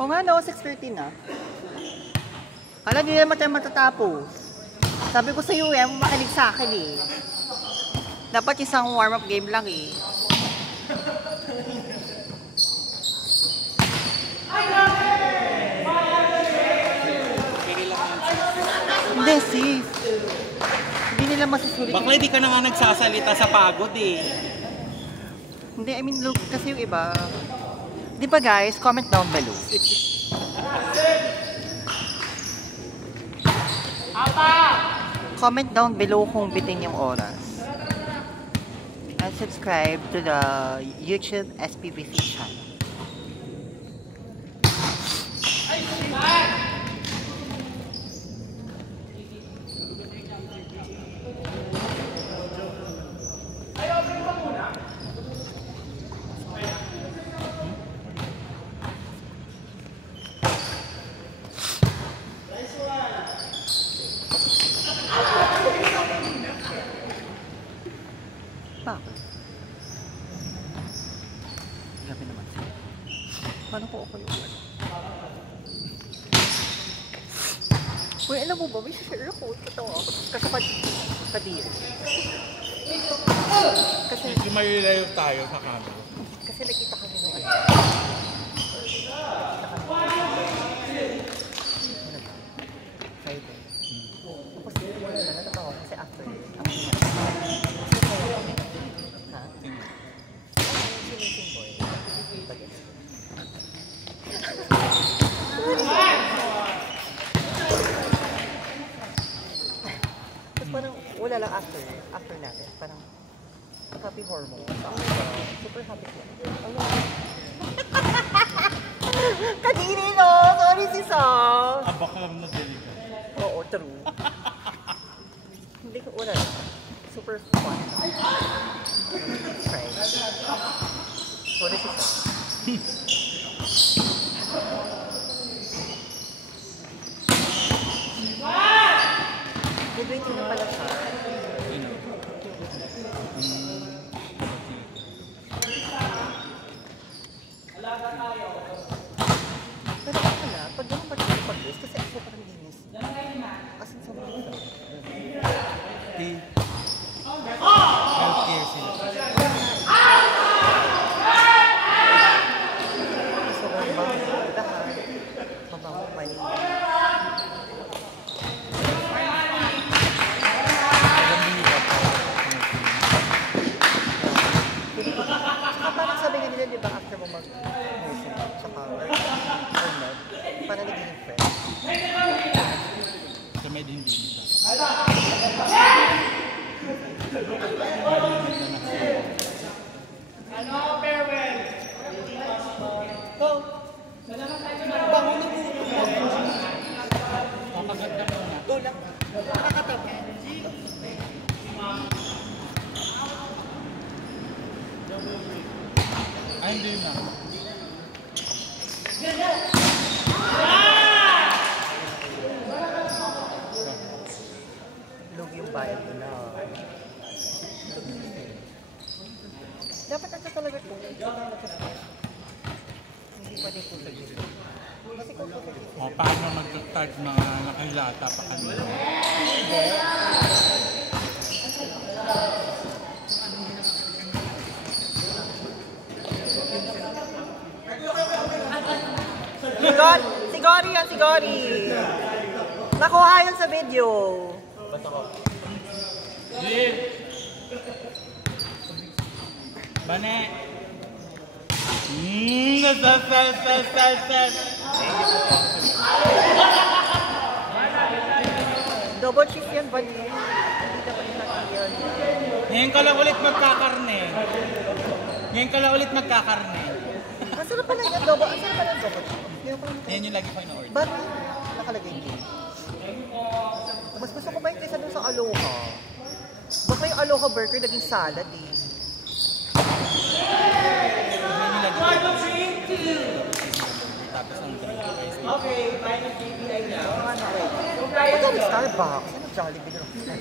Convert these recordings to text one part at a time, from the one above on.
O nga no, 6:30 na. Kala di naman tayo matatapos. Sabi ko sa iyo eh, makinig sa akin eh. Dapat isang warm-up game lang eh. Hindi, sis. Hindi nila masusulit. Bakla di ka na nga nagsasalita sa pagod eh. Hindi, I mean, look, kasi yung iba. Di ba guys, comment down below. Comment down below kung bitin yung oras. And subscribe to the YouTube SPVC channel. Grabe naman siya. Paano ko ako yung wala? Uy, alam mo ba? May share ako. Katawa ako. Kadiri. Kasi hindi marilayo tayo sa camera. Kasi nakita kami nung ano. Tapos wala na. Natatawa kasi after parang wala lang after natin, parang happy hormone. Super happy ko. Kadiri no! Sorry si Sam! Abak lang na deliver. Oo, true. Hindi ko wala lang. Super fun. Try. Sorry si Sam. Midway na pala siya. Pero ako na, pag ganun pa rin pag-list, kasi ako parang linis. As in, sobrang linis. Healthcare sila. Sobrang bango. Lahat. Mabango pa rin. Parang sabi nga nila, di ba, after mo mag-nursing tsaka or not, parang naging fresh. Sa may dindin. Ano, farewell! Go! Bango na po. Kapaganda mo na. Go lang. Nakakatabi. Ay, hindi na. Hindi pwede po sa dito. Kasi kung po sa dito. O, paano mag-start mga nakahilata pa kanina? Si Gori yan, si Gori. Nakuha yun sa video. Jim! Bane! Sal. Double cheese yan, Bani. Hindi dapat natin yun. Ngayon ka lang ulit magkakarne. Ang sarap pala yung double. Ang sarap pala yung double cheese. Ngayon ko lang ito. Yan yung lagi ko in-order. Ba't nakalagay din? Mas gusto ko ba yung kaysa dun sa Aloha? Baka yung Aloha burger naging salad eh. Yan yung lagi ko tapos ang drink guys. Okay, minus KPI now. Ano eh? Ba't yung Starbucks? Ano Jollibee na?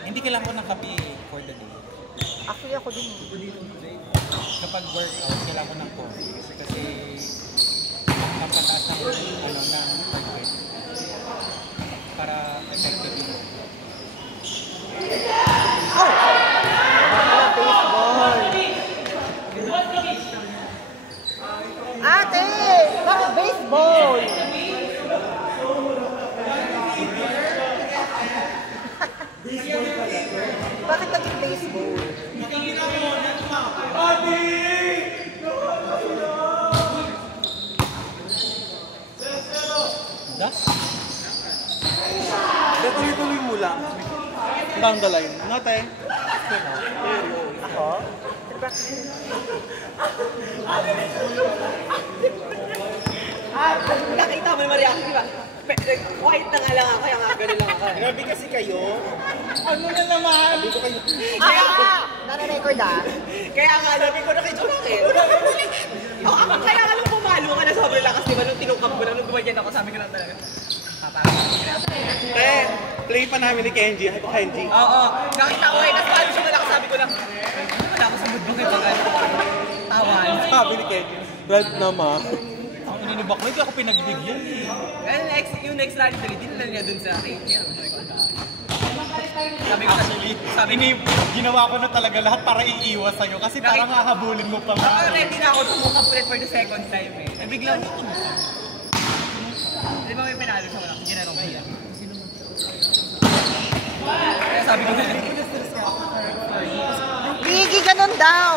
Hindi kailangan ko ng kape for the day. Actually ako din. Kapag workout, kailangan ko ng coffee. Kasi pampataas ng heart rate. Para effective yung Baseball. Ate! Bakit baseball? Bakit naging baseball? Da? Tuloy-tuloy mo lang. Down the line. Note. Ako? Nakita mo yung reaction, di ba? White na nga lang ako, kaya nga gano'n lang ako. Grabe kasi kayo. Ano na naman? Nare-record ah. Kaya nga, sabi ko na kay Jonathan. Ako, kaya nga nung pumalo ka na sobrang lakas, di ba? Nung tinungkap ko na, nung gumanyan ako, sabi ko lang talaga. Play pa namin ni Kenji. Hi po, Kenji. Oo, nakita ko eh, tapos paano siya malakas, sabi ko lang, wala ako sa mood mo kayo pag tawan. Sabi ni Kenji. Red naman. Ang ininibak mo, hindi ako pinagbigyan eh. Yung next rally 3, dinala niya dun sa akin. Sabi ko, Ginawa ko na talaga lahat para iiwas sa'yo kasi parang hahabulin mo pa nga. ready na ako tumukap ulit for the second time eh. Biglang, di ba may pinalo siya wala? Ginanong ko yan. Kaya sabi ko na, Biggie, ganun daw.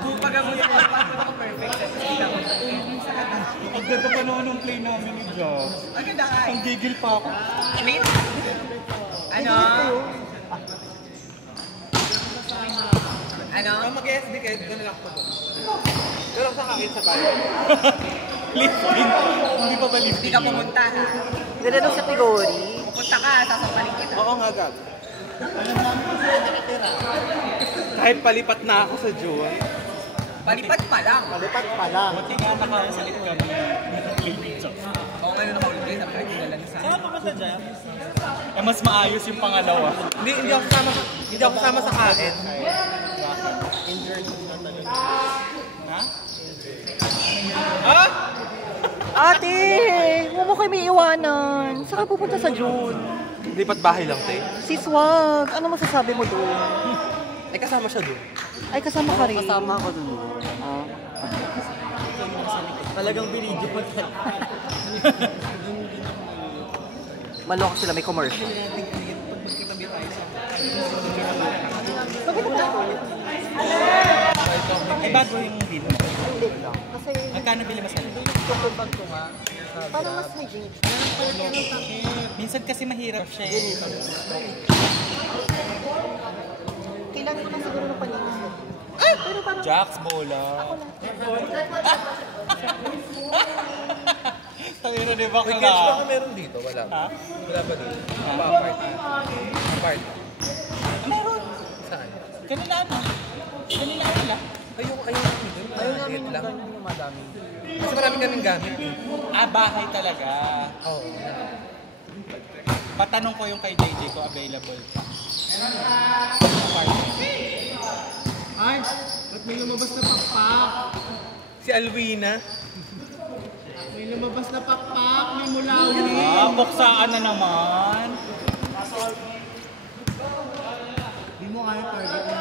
kung pag-abunin ko, paano ako perfect? Hindi ako. Ang ganda pa noon ng play namin ni Josh. Ang ganda ka Ang gigil pa ako. Wait. Ano? Ano? Mag-SB kayo. Doon lang ako. Doon lang sa akin sa bahay. Lifting. Hindi pa ba Hindi lifting ka yun? pumunta ha? Ganun sa Tigori. Pupunta ka, sasampalin kita. Oo nga, Gab. Kahit palipat na ako sa Joy. Palipat pa lang. Malipat pa lang. Buti nga nakasalit kami. Naka-play ni Josh. Oo, ngayon na-hold kayo, sabi ko na sa Saan pa ba sa Jam? Eh, mas maayos yung pangalawa. Hindi ako kasama sa kain. Ha? Ate! Huwag mo kayo may iwanan. Saan ka pupunta sa June? Lipat bahay lang, te. Sis, wag. Ano masasabi mo doon? Ay, kasama siya doon. Ay, kasama ka rin. Kasama ako doon. Talagang binidyo mo talaga. Maloko sila, may commercial. Bakit na ba? Eh, bago yung bill mo. Hindi lang. Kasi Magkano bili mo sa parang mas hygienic. Minsan kasi mahirap siya eh. Kailangan ko na siguro ng paninis. Ay! Pero parang Jax, bola. ako lang. Tawiro, di ba ka Wait, na? baka meron dito? Wala. Ha? Wala ba dito? Pa-apart. Apart. Meron. Saan? Kanila ano? Kanila ano lang? Ayaw namin doon. Ayaw namin lang. madami. Kasi marami kaming gamit. Ah, bahay talaga. Oo. Patanong ko yung kay JJ ko available pa. Ay, ba't may lumabas na pakpak? Si Alwina. May lumabas na pakpak, may mulawi. Buksaan na naman. Hindi mo kaya target mo.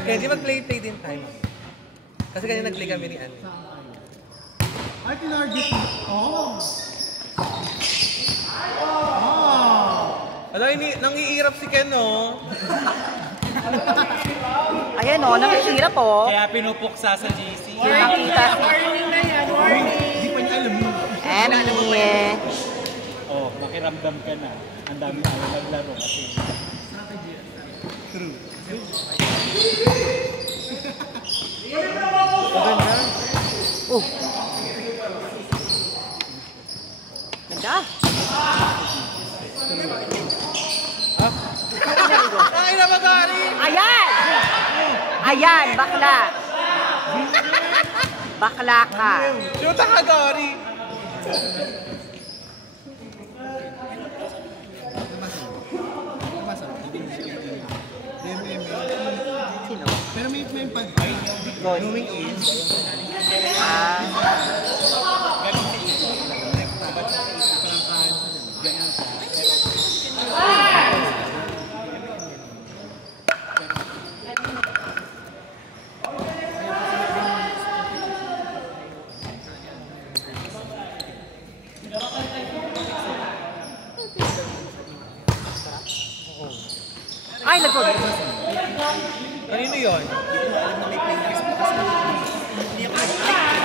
Kaya di mag-play din tayo. Kasi kanina nag-play kami ni Anne. Ay, tinarget mo. Oh! Alam, nangiirap si Ken, no? Ayan o, nakikirap o. Kaya pinupuksa sa GC. Nakita. Hindi pa niya alam mo. Emmy. Oh, makiramdam ka na. Ang dami na naglaro kasi. True. Maganda. Oh. Ganda. Ay, na magari! Ayan! Ayan, bakla. Bakla ka. Shoot ka, Gary! Sino? Pero may pag-fight. Knowing is, Ah. Ay, nag-forget. Kanino yun?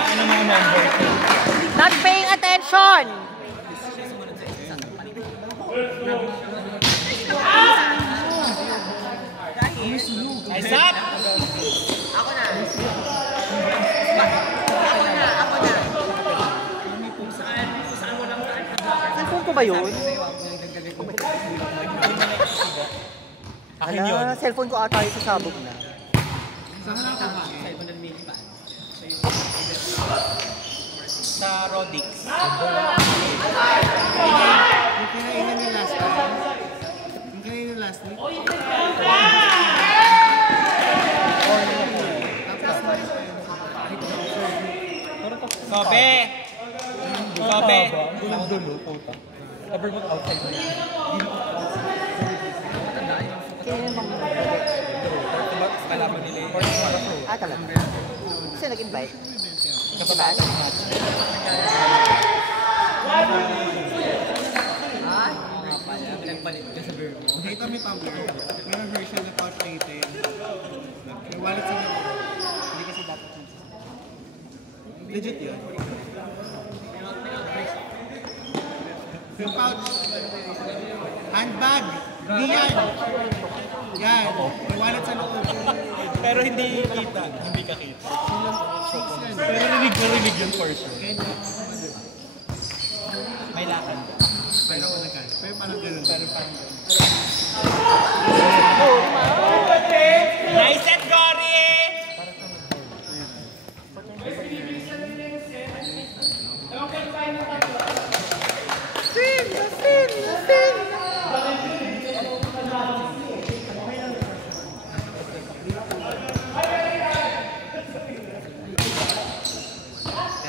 Ano mga number? Not paying attention. Ay, sap! Cellphone ko ba yun? Akin yun. Ala, cellphone ko ata yung sasabog na. saan ka nakakain? Sa Rodix. Yung kinainan niya last time. Yung kinainan last week. Kobe! Kobe! Kulang dulo, puta. Ever mo outside mo yan? Kalaban nila yung Ah, talaga. Kasi nag-invite. Diba? Dito may tumbler. May version na pouch rated. May wallet sa loob. Hindi kasi dapat yun. Legit yun. Yung pouch. Handbag. Hindi yan. Yan. May wallet sa loob. Pero hindi kita. Hindi ka kita. Pero rinig yun for sure. May lakad. Pero parang ganun. Pero parang ganun. Nice set, Gory!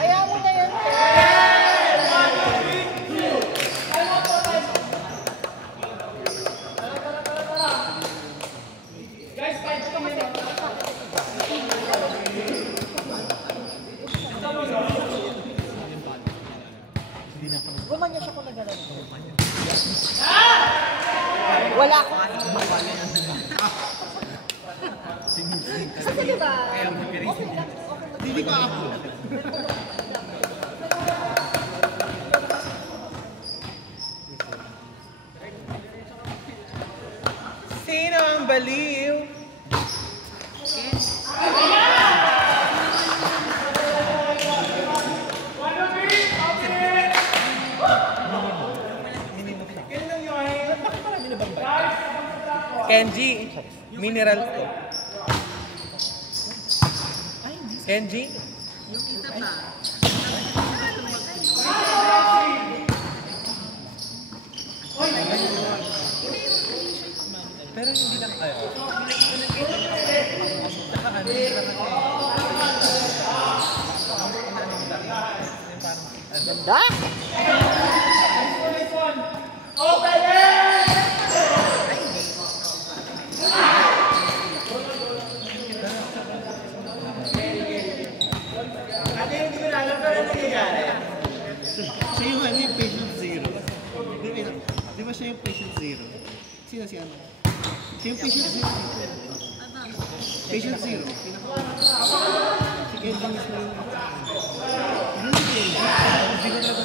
Ayaw mo na yun. Gumanya siya kung nagalaw. Wala akong Kasi diba? Hindi ko ako. Sino ang baliw? Kenji, mineral to. Kenji? Pero hindi lang kayo. Dak! Siya yung ano yung patient zero. Di ba siya yung patient zero? Sino si ano? Siya yung patient zero. Patient zero. Si Kenji mismo yung... Ano si Kenji? Hindi ko na ba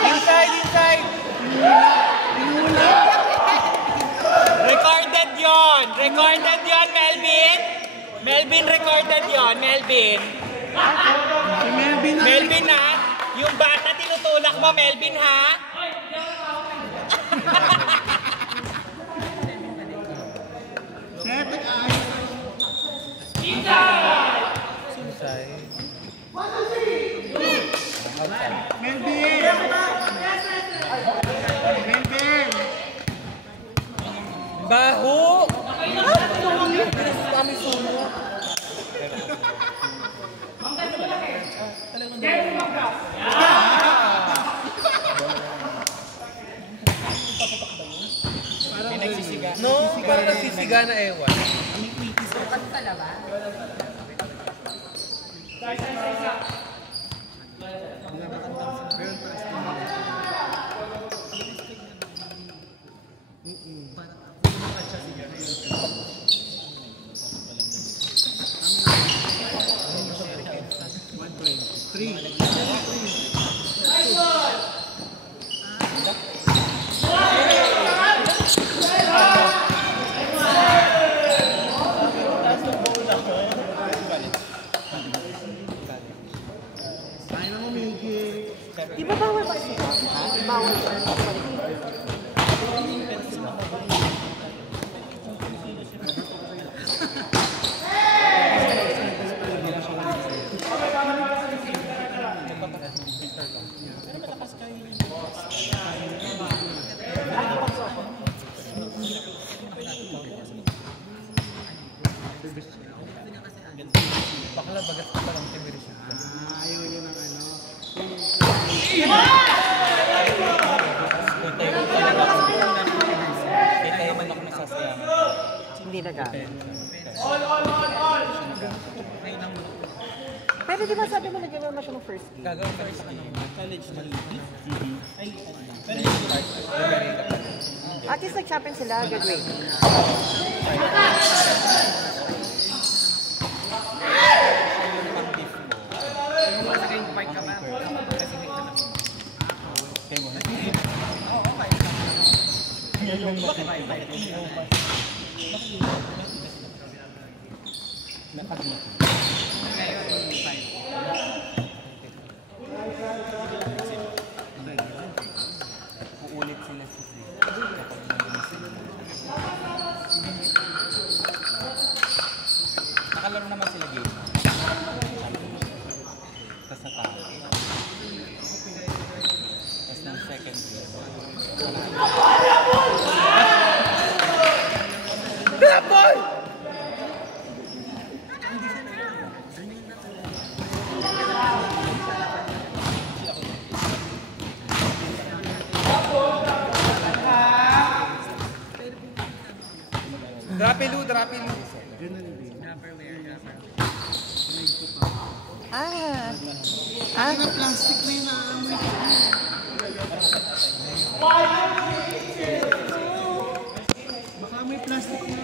Inside! Recorded yon, Melvin! Melvin, recorded yon, Melvin! Si Melvin na... Melvin ha? Yung bata tinutulak mo, Melvin ha? Sir, nag-aayos. Melvin! Melvin! Baho! No, parang nagsisiga na ewan. Di ba bawal pa siya? Bawal pa. Bakla bagat ka pa lang timiris. Ayaw niya ng ano. Kaya naman ako nasasayangan. Hindi nagamit. Pero di ba sabi mo nag-gano'n na siya ng first game? Gagawin ka rin sa kanyang college na At least nag-champion sila, graduate. Uulit sila sa nakalaro naman sila game. Tapos natalo. Tapos ng second game. Rapoy! Drapilu. Ganun din. Ano Plastic na yun naamoy. Baka may plastic na.